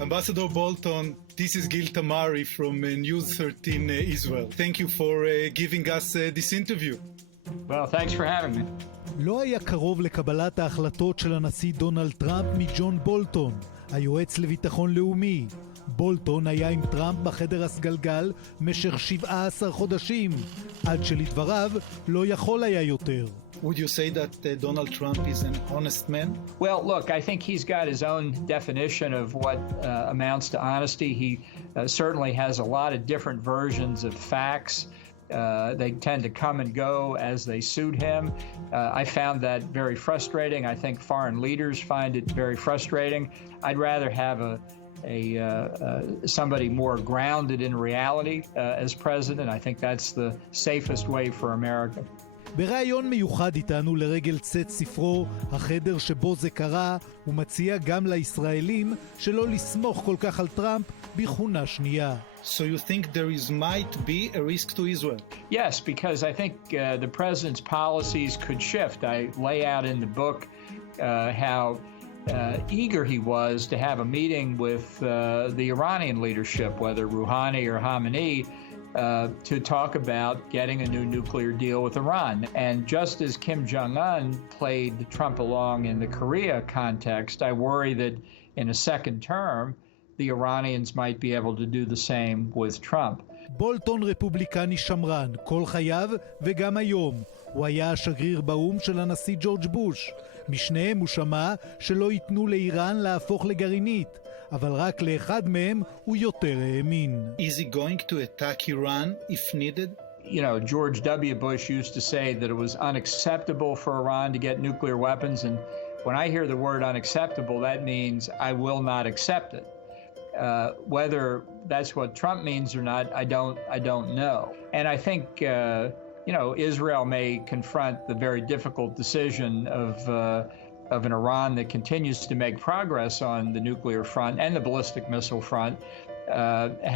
Ambassador Bolton, this is Gil Tamary from NEWS13 Israel. Thank you for giving us this interview. Well, thanks for having me. לא היה קרוב לקבלת ההחלטות של הנשיא דונלד טראמפ מג'ון בולטון, היועץ לביטחון לאומי. בולטון היה עם טראמפ בחדר הסגלגל משך 17 חודשים, עד שלדבריו לא יכול היה יותר. Would you say that Donald Trump is an honest man? Well, look, I think he's got his own definition of what amounts to honesty. He certainly has a lot of different versions of facts. They tend to come and go as they suit him. I found that very frustrating. I think foreign leaders find it very frustrating. I'd rather have somebody more grounded in reality as president. I think that's the safest way for America. בראיון מיוחד איתנו לרגל צאת ספרו החדר שבו זה קרה, הוא מציע גם לישראלים שלא לסמוך כל כך על טראמפ בכהונה שנייה. So you think might be a risk to Israel? Yes, because I think the president's policies could shift. I lay out in the book how eager he was to have a meeting with the Iranian leadership, whether Rouhani or Khamenei, to talk about getting a new nuclear deal with Iran. And just as Kim Jong-un played Trump along in the Korea context, I worry that in a second term, the Iranians might be able to do the same with Trump. בולטון רפובליקני שמרן, כל חייו וגם היום. הוא היה השגריר באום של הנשיא ג'ורג' בוש. משניהם הוא שמע שלא ייתנו לאיראן להפוך לגרעינית, אבל רק לאחד מהם הוא יותר האמין. Is he going to attack Iran if needed? You know, George W. Bush used to say that it was unacceptable for Iran to get nuclear weapons, and when I hear the word unacceptable, that means I will not accept it. Whether that's what Trump means or not, I don't know. And I think Israel may confront the very difficult decision of an Iran that continues to make progress on the nuclear front and the ballistic missile front,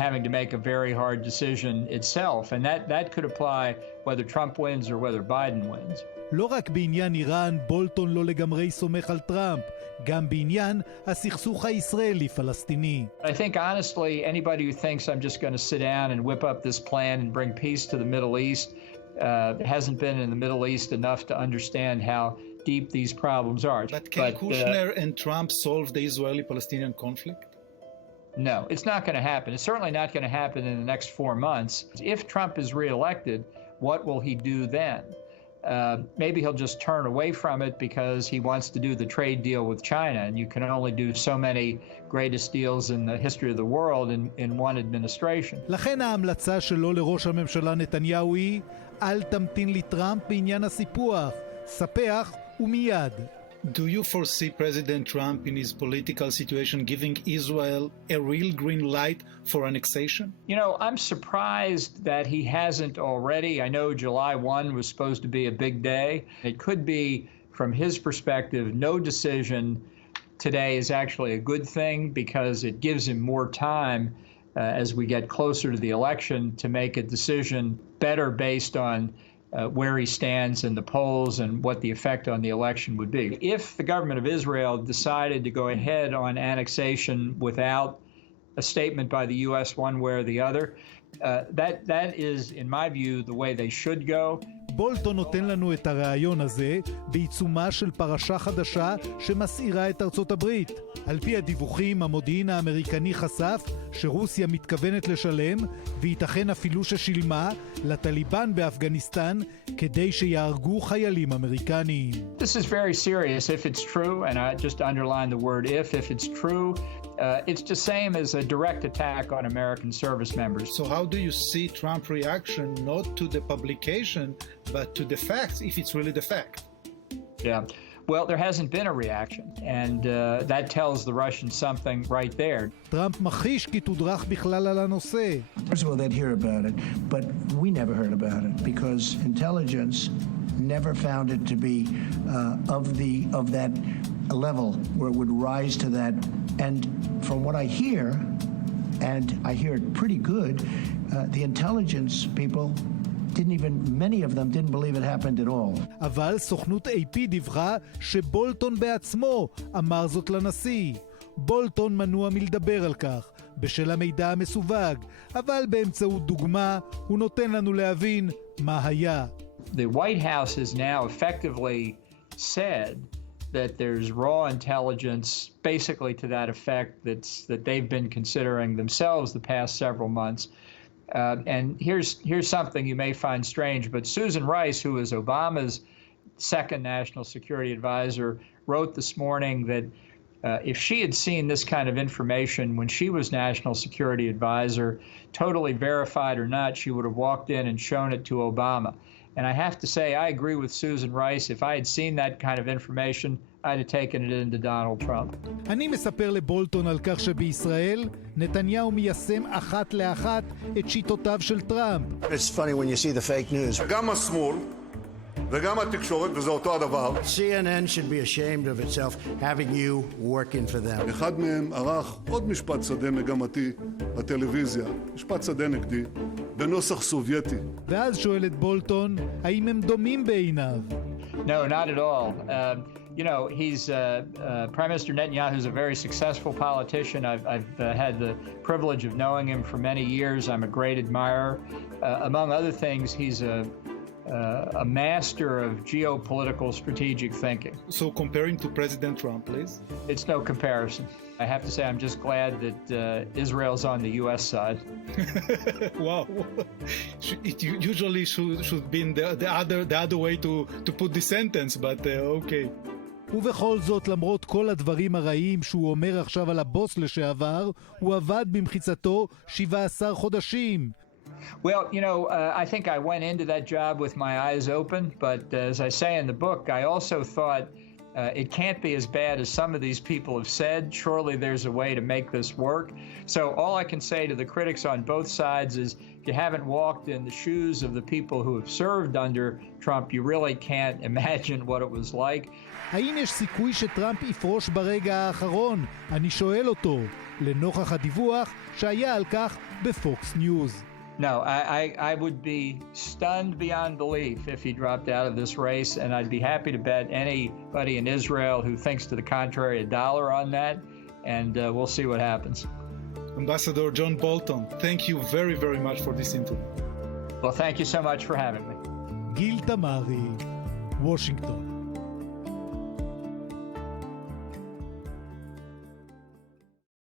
having to make a very hard decision itself. And that could apply whether Trump wins or whether Biden wins. לא רק בעניין איראן, בולטון לא לגמרי סומך על טראמפ, גם בעניין הסכסוך הישראלי-פלסטיני. I think honestly, anybody who thinks I'm just going to sit down and whip up this plan and bring peace to the Middle East hasn't been in the Middle East enough to understand how deep these problems are. But can Kushner and Trump solve the Israeli-Palestinian conflict? No, it's not going to happen. It's certainly not going to happen in the next 4 months. If Trump is reelected, what will he do then? Maybe he'll just turn away from it because he wants to do the trade deal with China, and you can only do so many greatest deals in the history of the world in one administration. לכן ההמלצה שלו לראש הממשלה נתניהו היא, אל תמתין לטראמפ בעניין הסיפוח, ספח ומיד. Do you foresee President Trump in his political situation giving Israel a real green light for annexation? You know, I'm surprised that he hasn't already. I know July 1 was supposed to be a big day. It could be, from his perspective, no decision today is actually a good thing because it gives him more time as we get closer to the election to make a decision better based on where he stands in the polls and what the effect on the election would be. If the government of Israel decided to go ahead on annexation without a statement by the U.S. one way or the other, that is, in my view, the way they should go. בולטון נותן לנו את הרעיון הזה בעיצומה של פרשה חדשה שמסעירה את ארצות הברית. על פי הדיווחים, המודיעין האמריקני חשף שרוסיה מתכוונת לשלם, וייתכן אפילו ששילמה, לטליבן באפגניסטן כדי שיהרגו חיילים אמריקניים. This is very serious if it's true, and I just underline the word if it's true. It's the same as a direct attack on American service members. So how do you see Trump's reaction not to the publication but to the facts, if it's really the fact? Yeah. Well, there hasn't been a reaction, and that tells the Russians something right there. טראמפ מכחיש כי תודרך בכלל על הנושא. First of all, they'd hear about it, but we never heard about it because intelligence never found it to be of that level where it would rise to that. And from what I hear, and I hear it pretty good, the intelligence people many of them didn't believe it happened at all. אבל סוכנות AP דיווחה שבולטון בעצמו אמר זאת לנשיא. בולטון מנוע מלדבר על כך, בשל המידע המסווג, אבל באמצעות דוגמה הוא נותן לנו להבין מה היה. The White House has now effectively said that there's raw intelligence, basically to that effect, that they've been considering themselves the past several months. And here's something you may find strange, but Susan Rice, who is Obama's second national security advisor, wrote this morning that if she had seen this kind of information when she was national security advisor, totally verified or not, she would have walked in and shown it to Obama. And I have to say, I agree with Susan Rice. If I had seen that kind of information, I'd have taken it into Donald Trump. אני מספר לבולטון על כך שבישראל נתניהו מיישם אחת לאחת את שיטותיו של טראמפ. It's funny when you see the fake news. גם השמאל וגם התקשורת, וזה אותו הדבר. CNN should be ashamed of itself having you working for them. אחד מהם ערך עוד משפט שדה מגמתי בטלוויזיה, משפט שדה נגדי, בנוסח סובייטי. ואז שואל את בולטון, האם הם דומים בעיניו? No, not at all. You know, he's Prime Minister Netanyahu is a very successful politician. I've had the privilege of knowing him for many years. I'm a great admirer. Among other things, he's a master of geopolitical strategic thinking. So comparing to President Trump, please? It's no comparison. I have to say I'm just glad that Israel's on the U.S. side. Wow. It usually should be the other way to put the sentence, but okay. ובכל זאת, למרות כל הדברים הרעים שהוא אומר עכשיו על הבוס לשעבר, הוא עבד במחיצתו 17 חודשים. Well, you know, I think I went into that job with my eyes open, but as I say in the book, I also thought it can't be as bad as some of these people have said. Surely there's a way to make this work. So all I can say to the critics on both sides is if you haven't walked in the shoes of the people who have served under Trump, you really can't imagine what it was like. האם יש סיכוי שטראמפ יפרוש ברגע האחרון? אני שואל אותו, לנוכח הדיווח שהיה על כך בפוקס ניוז. No, I would be stunned beyond belief if he dropped out of this race, and I'd be happy to bet anybody in Israel who thinks to the contrary $1 on that, and we'll see what happens. Ambassador John Bolton, thank you very, very much for this interview. Well, thank you so much for having me. גיל תמרי, וושינגטון.